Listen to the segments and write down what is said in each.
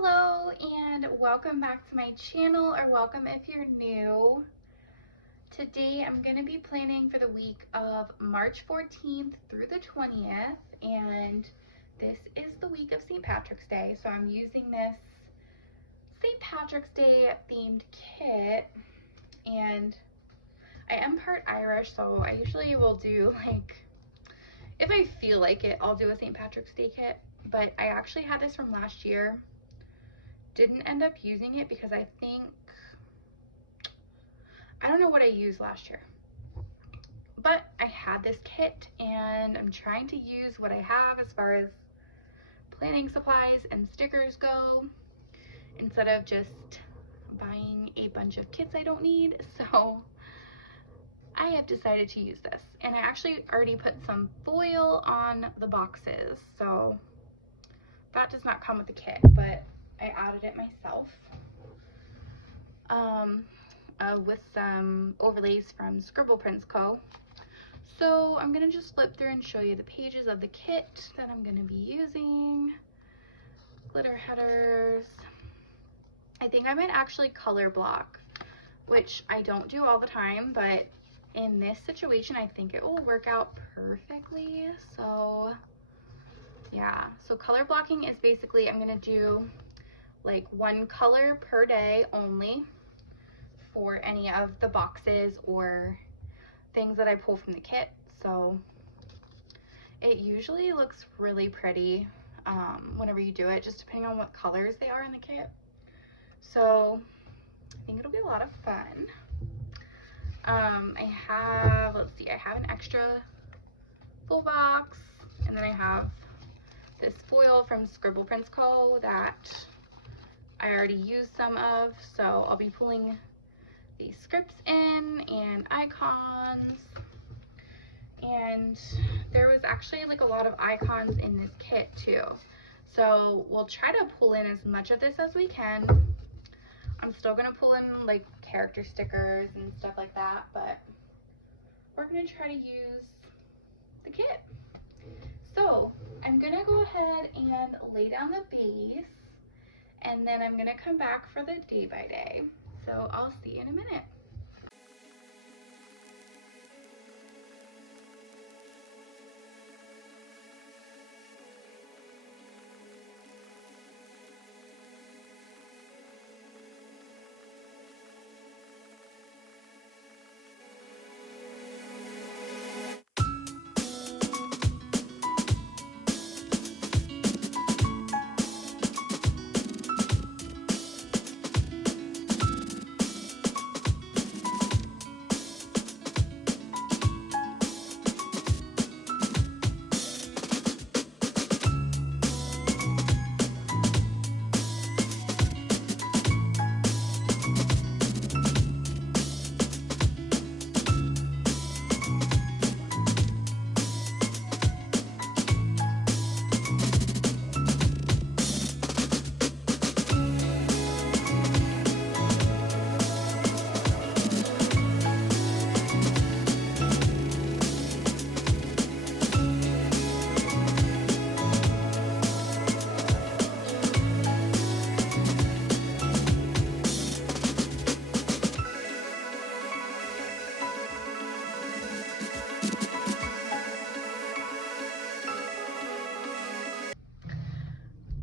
Hello and welcome back to my channel, or welcome if you're new. Today I'm going to be planning for the week of March 14th through the 20th, and this is the week of St. Patrick's Day, so I'm using this St. Patrick's Day themed kit. And I am part Irish, so I usually will do, like, if I feel like it, I'll do a St. Patrick's Day kit, but I actually had this from last year. Didn't end up using it because I don't know what I used last year, but I had this kit and I'm trying to use what I have as far as planning supplies and stickers go, instead of just buying a bunch of kits I don't need. So I have decided to use this, and I actually already put some foil on the boxes, so that does not come with the kit, but I added it myself with some overlays from Scribble Prints Co. So I'm gonna just flip through and show you the pages of the kit that I'm gonna be using. Glitter headers. I think I might actually color block, which I don't do all the time, but in this situation I think it will work out perfectly. So yeah, so color blocking is basically I'm gonna do like one color per day only for any of the boxes or things that I pull from the kit. So it usually looks really pretty whenever you do it, just depending on what colors they are in the kit. So I think it'll be a lot of fun. I have, let's see, I have an extra full box, and then I have this foil from Scribble Prints Co. that I already used some of, so I'll be pulling these scripts in and icons. And there was actually like a lot of icons in this kit too, so we'll try to pull in as much of this as we can. I'm still gonna pull in like character stickers and stuff like that, but we're gonna try to use the kit. So I'm gonna go ahead and lay down the base, and then I'm gonna come back for the day by day. So I'll see you in a minute.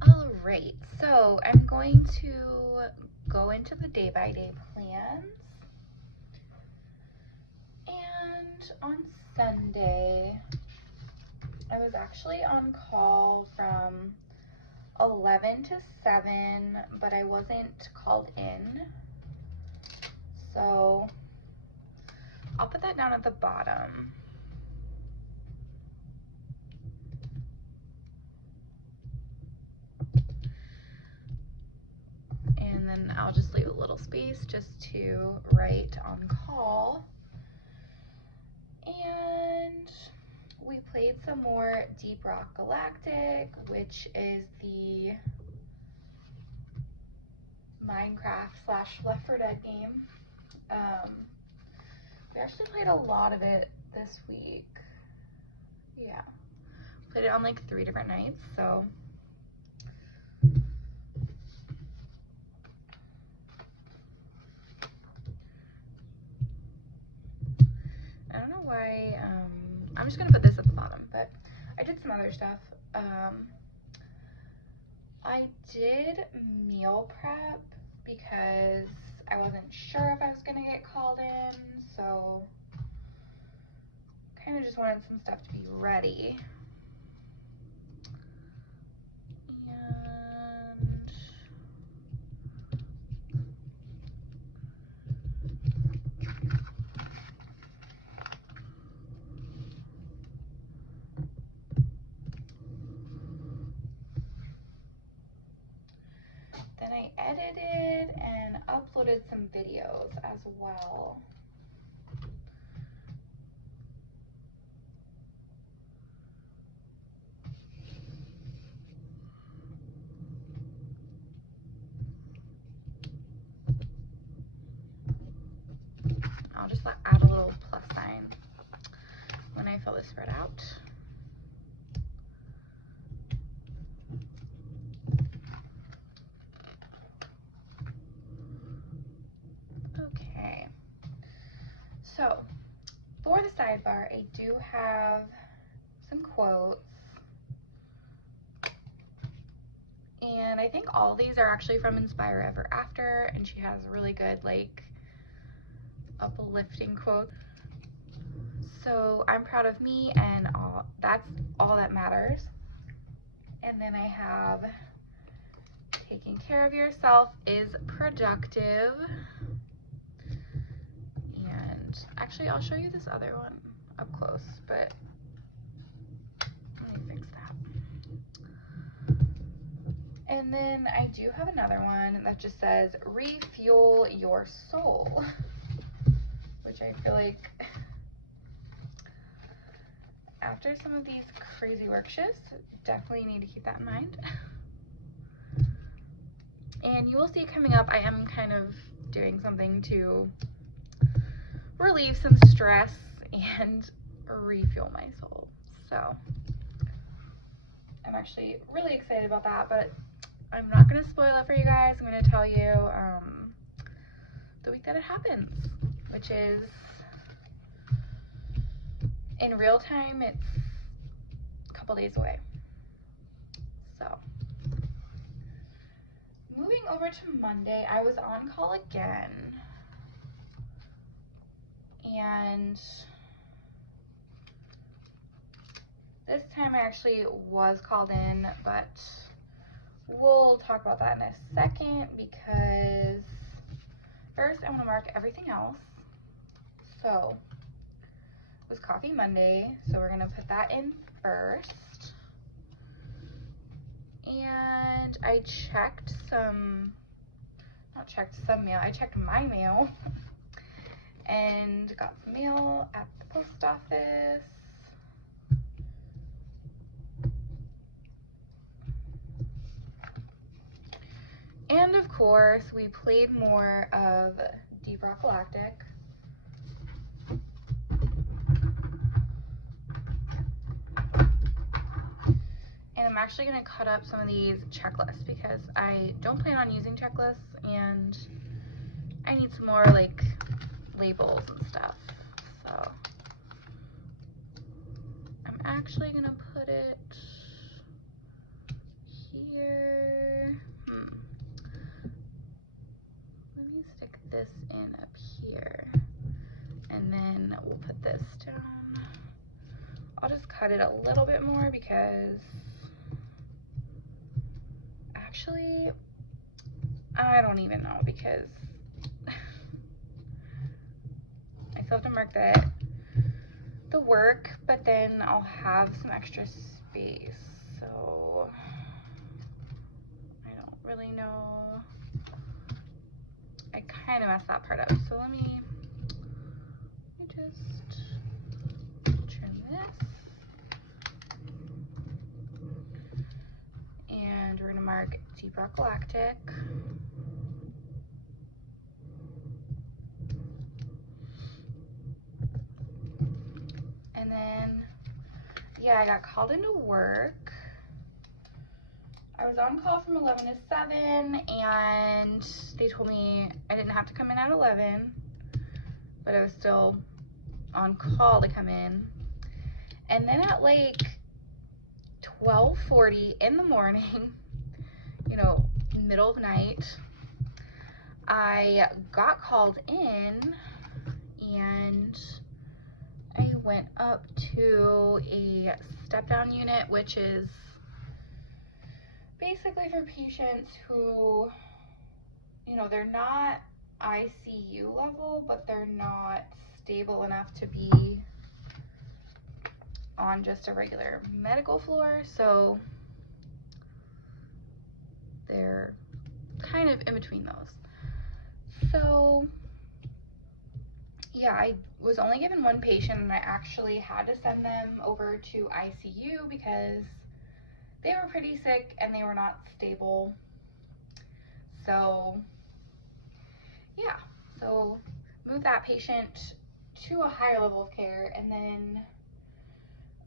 Alright, so I'm going to go into the day-by-day plans. And on Sunday, I was actually on call from 11 to 7, but I wasn't called in. So I'll put that down at the bottom. And then I'll just leave a little space just to write on call. And we played some more Deep Rock Galactic, which is the Minecraft / Left 4 Dead game. We actually played a lot of it this week. Yeah, played it on like 3 different nights, so I'm just gonna put this at the bottom, but I did some other stuff. I did meal prep because I wasn't sure if I was gonna get called in, so kind of just wanted some stuff to be ready. Then I edited and uploaded some videos as well. I'll just add a little plus sign when I fill this spread out. Okay, so for the sidebar, I do have some quotes. And I think all these are actually from Inspire Ever After, and she has really good, like, uplifting quotes. So I'm proud of me, and that's all that matters. And then I have taking care of yourself is productive. And actually, I'll show you this other one up close, but let me fix that. And then I do have another one that just says refuel your soul, which I feel like after some of these crazy work shifts, definitely need to keep that in mind. And you will see coming up, I am kind of doing something to relieve some stress and refuel my soul. So I'm actually really excited about that, but I'm not going to spoil it for you guys. I'm going to tell you the week that it happens, which is in real time, it's a couple days away. So moving over to Monday, I was on call again, and this time I actually was called in, but we'll talk about that in a second, because first I want to mark everything else. So it was Coffee Monday, so we're going to put that in first. And I checked mail. I checked my mail and got some mail at the post office. And of course, we played more of Deep Rock Galactic. And I'm actually going to cut up some of these checklists because I don't plan on using checklists, and I need some more like labels and stuff. So I'm actually going to put it here. Let me stick this in up here, and then we'll put this down. I'll just cut it a little bit more because actually, I don't even know, because I still have to mark the work, but then I'll have some extra space, so I don't really know. I kind of messed that part up, so let me just trim this. And we're going to mark Deep Rock Galactic. And then, yeah, I got called into work. I was on call from 11 to 7, and they told me I didn't have to come in at 11, but I was still on call to come in. And then at like 12:40 in the morning, you know, middle of night, I got called in and I went up to a step-down unit, which is basically for patients who, you know, they're not ICU level, but they're not stable enough to be on just a regular medical floor, so they're kind of in between those. So yeah, I was only given one patient, and I actually had to send them over to ICU because they were pretty sick and they were not stable. So yeah, so moved that patient to a higher level of care, and then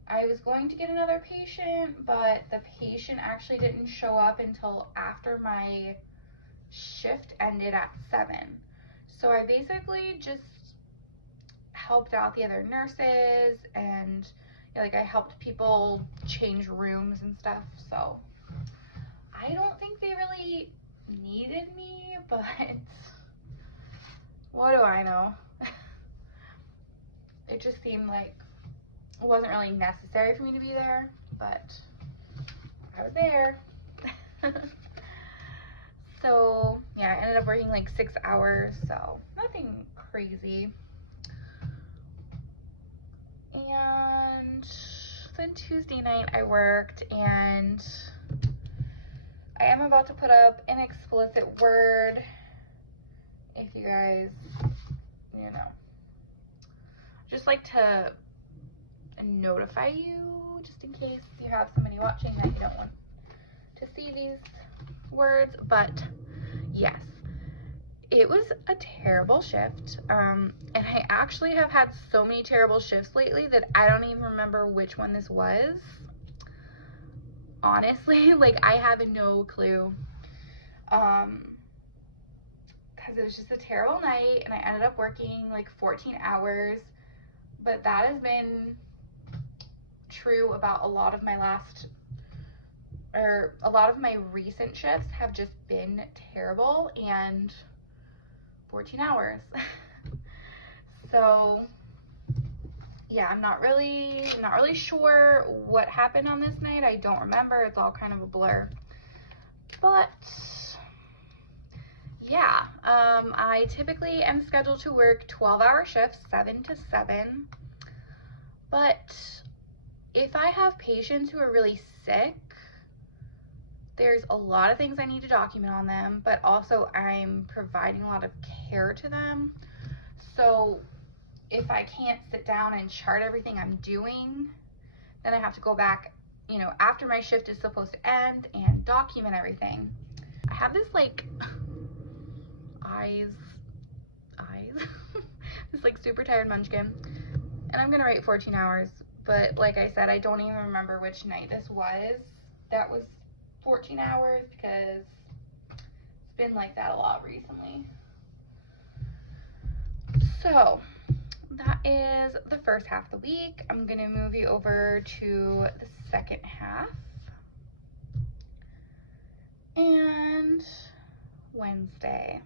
I was going to get another patient, but the patient actually didn't show up until after my shift ended at 7. So I basically just helped out the other nurses, and you know, like I helped people change rooms and stuff. So I don't think they really needed me, but what do I know? It just seemed like it wasn't really necessary for me to be there, but I was there. So yeah, I ended up working like 6 hours, so nothing crazy. And then Tuesday night I worked, and I am about to put up an explicit word. If you guys, you know, just like to notify you, just in case you have somebody watching that you don't want to see these words. But yes, it was a terrible shift, and I actually have had so many terrible shifts lately that I don't even remember which one this was. Honestly, like I have no clue, because it was just a terrible night, and I ended up working like 14 hours, but that has been true about a lot of my recent shifts have just been terrible, and 14 hours. So yeah, I'm not really sure what happened on this night. I don't remember. It's all kind of a blur. But yeah, I typically am scheduled to work 12-hour shifts, 7 to 7. But if I have patients who are really sick, there's a lot of things I need to document on them, but also I'm providing a lot of care to them. So if I can't sit down and chart everything I'm doing, then I have to go back, you know, after my shift is supposed to end and document everything. I have this like eyes, this like super tired munchkin, and I'm gonna write 14 hours, but like I said, I don't even remember which night this was. That was 14 hours, because it's been like that a lot recently. So that is the first half of the week. I'm gonna move you over to the second half. And Wednesday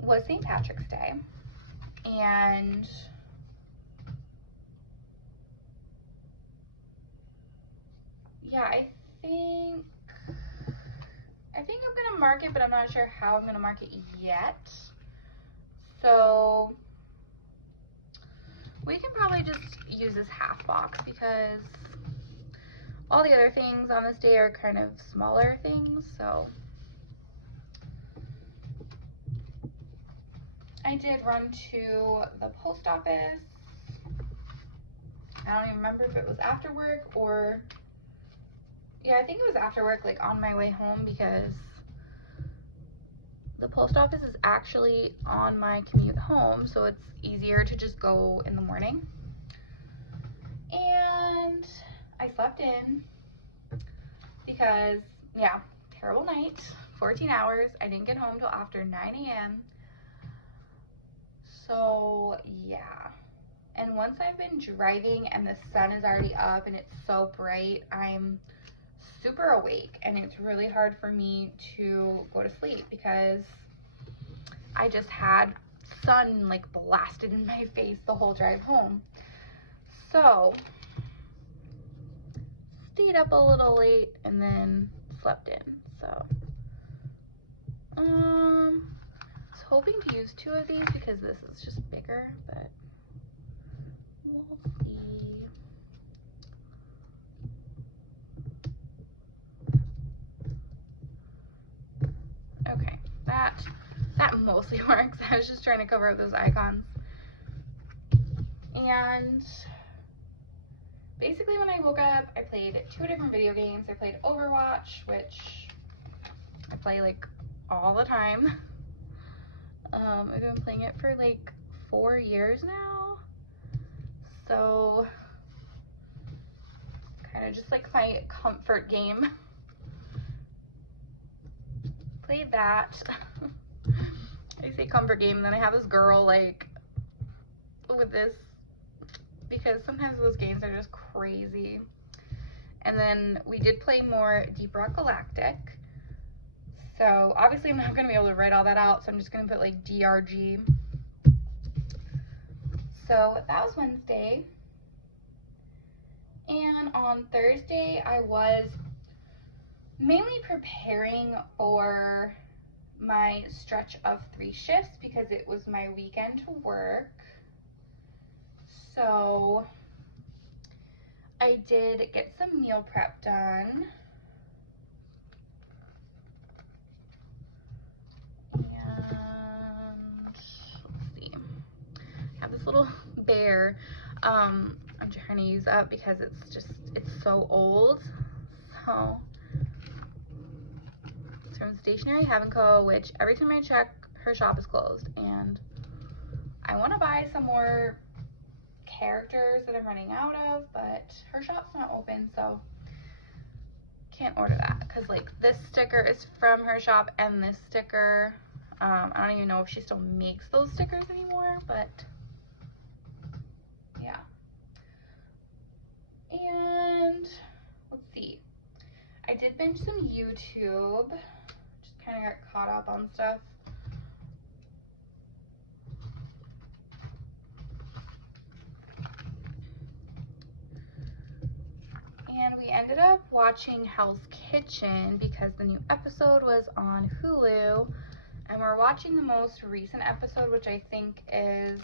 was St. Patrick's Day, and yeah, I think I'm gonna mark it, but I'm not sure how I'm gonna mark it yet. So we can probably just use this half box, because all the other things on this day are kind of smaller things. So I did run to the post office. I don't even remember if it was after work or, yeah, I think it was after work, like on my way home, because the post office is actually on my commute home, so it's easier to just go in the morning. And I slept in because, yeah, terrible night, 14 hours. I didn't get home till after 9 a.m. So yeah, And once I've been driving and the sun is already up and it's so bright, I'm super awake, and it's really hard for me to go to sleep because I just had sun like blasted in my face the whole drive home. So stayed up a little late and then slept in. So I was hoping to use 2 of these because this is just bigger, but we'll see. Okay, that mostly works. I was just trying to cover up those icons. And basically when I woke up, I played 2 different video games. I played Overwatch, which I play like all the time. I've been playing it for like 4 years now. So kind of just like my comfort game. Played that. I say comfort game, and then I have this girl like with this, because sometimes those games are just crazy. And then we did play more Deep Rock Galactic. So obviously I'm not going to be able to write all that out, so I'm just going to put like DRG. So that was Wednesday. And on Thursday I was mainly preparing for my stretch of 3 shifts because it was my weekend to work. So I did get some meal prep done. And let's see. I have this little bear. I'm trying to use up because it's so old. So it's from Stationery Have & Co., which every time I check, her shop is closed, and I want to buy some more characters that I'm running out of, but her shop's not open, so can't order that, because like this sticker is from her shop, and this sticker, I don't even know if she still makes those stickers anymore, but yeah. And let's see, I did binge some YouTube, just kind of got caught up on stuff. And we ended up watching Hell's Kitchen because the new episode was on Hulu, and we're watching the most recent episode, which I think is,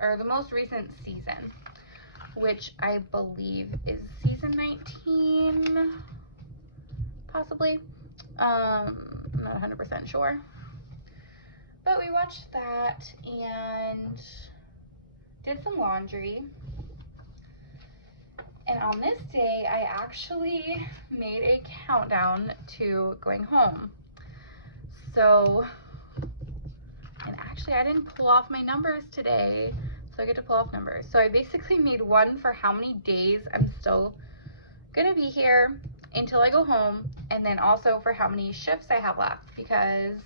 or the most recent season, which I believe is season 19, possibly. I'm not 100% sure. But we watched that and did some laundry. And on this day, I actually made a countdown to going home. So, and actually I didn't pull off my numbers today, so I get to pull off numbers. So I basically made one for how many days I'm still gonna be here until I go home, and then also for how many shifts I have left, because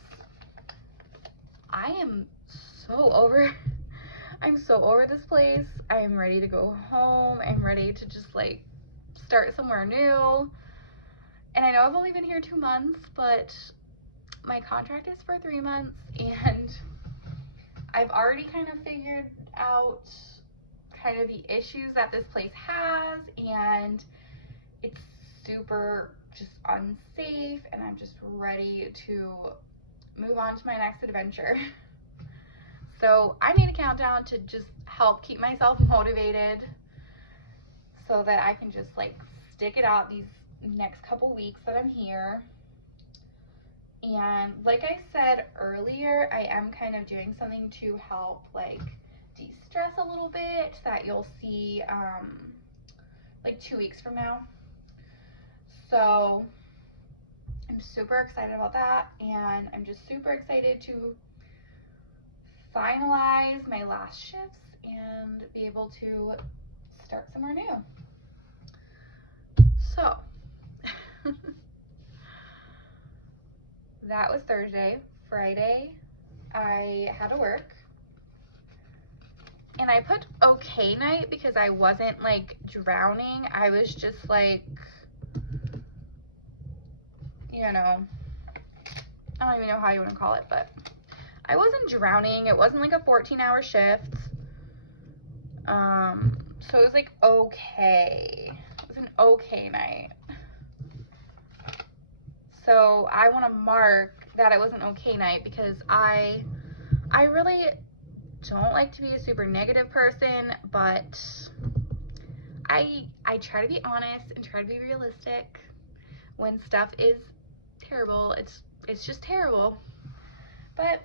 I am so over I'm so over this place. I am ready to go home. I'm ready to just like start somewhere new. And I know I've only been here 2 months, but my contract is for 3 months, and I've already kind of figured out kind of the issues that this place has, and it's super just unsafe, and I'm just ready to move on to my next adventure. So I made a countdown to just help keep myself motivated so that I can just like stick it out these next couple weeks that I'm here. And like I said earlier, I am kind of doing something to help like de-stress a little bit that you'll see like 2 weeks from now. So I'm super excited about that, and I'm just super excited to finalize my last shifts and be able to start somewhere new. So that was Thursday. Friday I had to work, And I put okay night because I wasn't like drowning. I was just like, you know, I don't even know how you want to call it, but I wasn't drowning. It wasn't like a 14-hour shift. So it was like okay. It was an okay night. So I want to mark that it was an okay night because I really don't like to be a super negative person, but I try to be honest and try to be realistic. When stuff is terrible, it's just terrible. But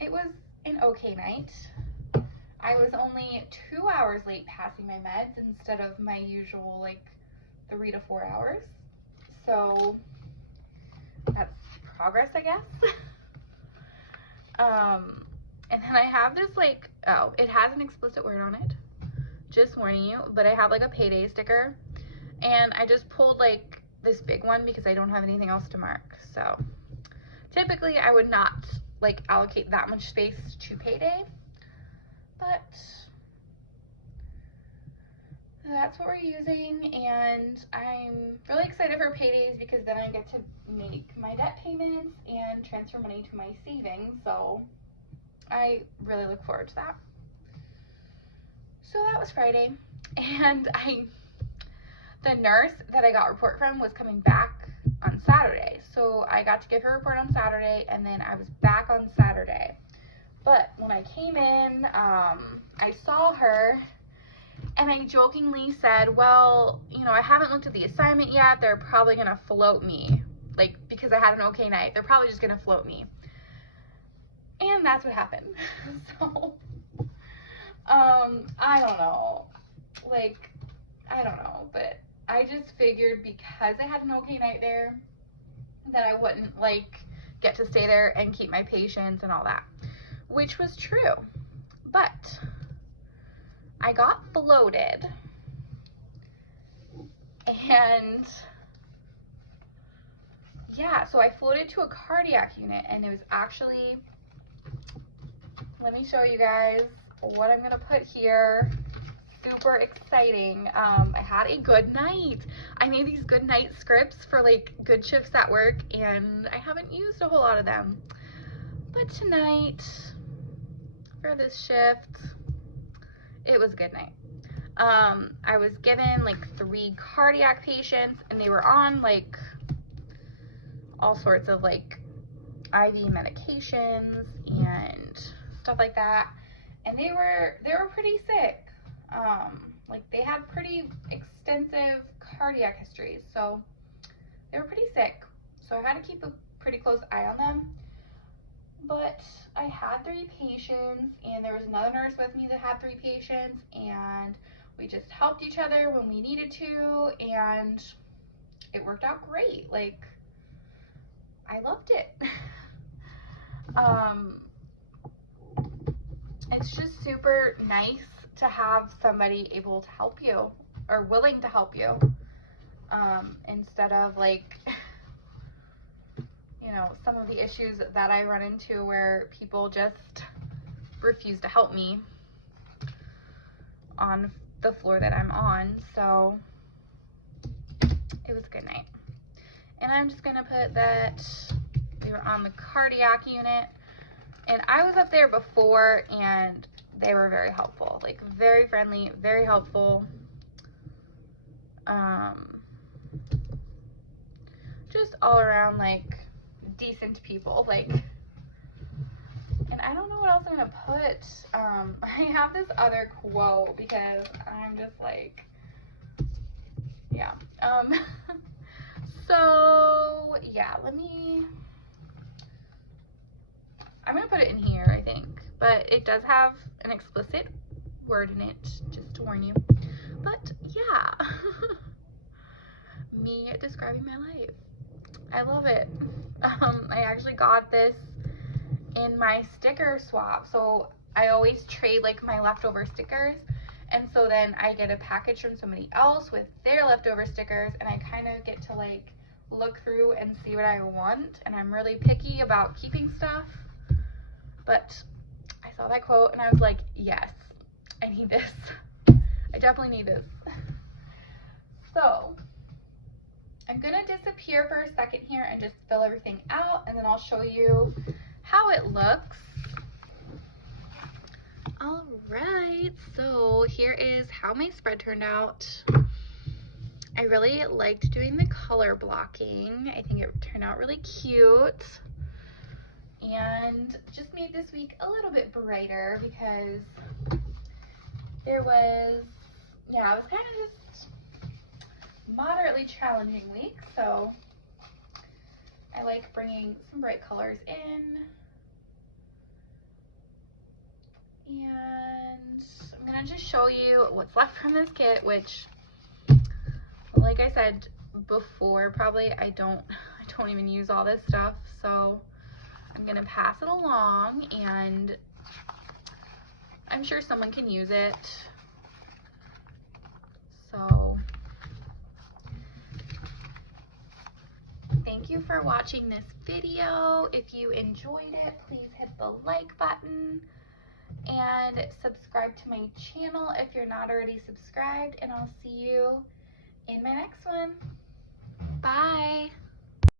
it was an okay night. I was only 2 hours late passing my meds instead of my usual like 3 to 4 hours. So that's progress, I guess. And then I have this like, oh, it has an explicit word on it, just warning you, but I have like a payday sticker, and I just pulled like this big one because I don't have anything else to mark. So typically I would not like allocate that much space to payday, but that's what we're using, and I'm really excited for paydays because then I get to make my debt payments and transfer money to my savings, so I really look forward to that. So that was Friday, and the nurse that I got a report from was coming back on Saturday, so I got to give her a report on Saturday, and then I was back on Saturday. But when I came in, I saw her, and I jokingly said, well, you know, I haven't looked at the assignment yet. They're probably going to float me, like, because I had an okay night. They're probably just going to float me. And that's what happened. So, I don't know. Like, I don't know. But I just figured because I had an okay night there that I wouldn't, like, get to stay there and keep my patients and all that. Which was true. But I got floated, and yeah, so I floated to a cardiac unit, and it was actually, let me show you guys what I'm gonna put here. Super exciting. I had a good night. I made these good night scripts for like good shifts at work, and I haven't used a whole lot of them. But tonight, for this shift, it was a good night. I was given like 3 cardiac patients, and they were on like all sorts of like IV medications and stuff like that, and they were pretty sick. Like they had pretty extensive cardiac histories, so they were pretty sick. So I had to keep a pretty close eye on them. But I had 3 patients, and there was another nurse with me that had 3 patients, and we just helped each other when we needed to, and it worked out great. Like, I loved it. It's just super nice to have somebody able to help you or willing to help you, instead of like, you know, some of the issues that I run into where people just refuse to help me on the floor that I'm on. So it was a good night. And I'm just gonna put that we were on the cardiac unit, and I was up there before, and they were very helpful, like very friendly, very helpful. Just all around like decent people, like, and I don't know what else I'm gonna put. I have this other quote because I'm just like, yeah. So yeah, I'm gonna put it in here, I think, but it does have an explicit word in it, just to warn you. But yeah, me describing my life. I love it. I actually got this in my sticker swap. So I always trade like my leftover stickers, and so then I get a package from somebody else with their leftover stickers, and I kind of get to like look through and see what I want, and I'm really picky about keeping stuff. But I saw that quote and I was like, yes, I need this. I definitely need this. So I'm gonna disappear for a second here and just fill everything out, and then I'll show you how it looks. All right, so here is how my spread turned out. I really liked doing the color blocking. I think it turned out really cute, and just made this week a little bit brighter because there was, yeah, it was kind of just moderately challenging week, so I like bringing some bright colors in. And I'm gonna just show you what's left from this kit, which, like I said before, probably I don't even use all this stuff, so I'm gonna pass it along, and I'm sure someone can use it. So thank you for watching this video. If you enjoyed it, please hit the like button and subscribe to my channel if you're not already subscribed, and I'll see you in my next one. Bye.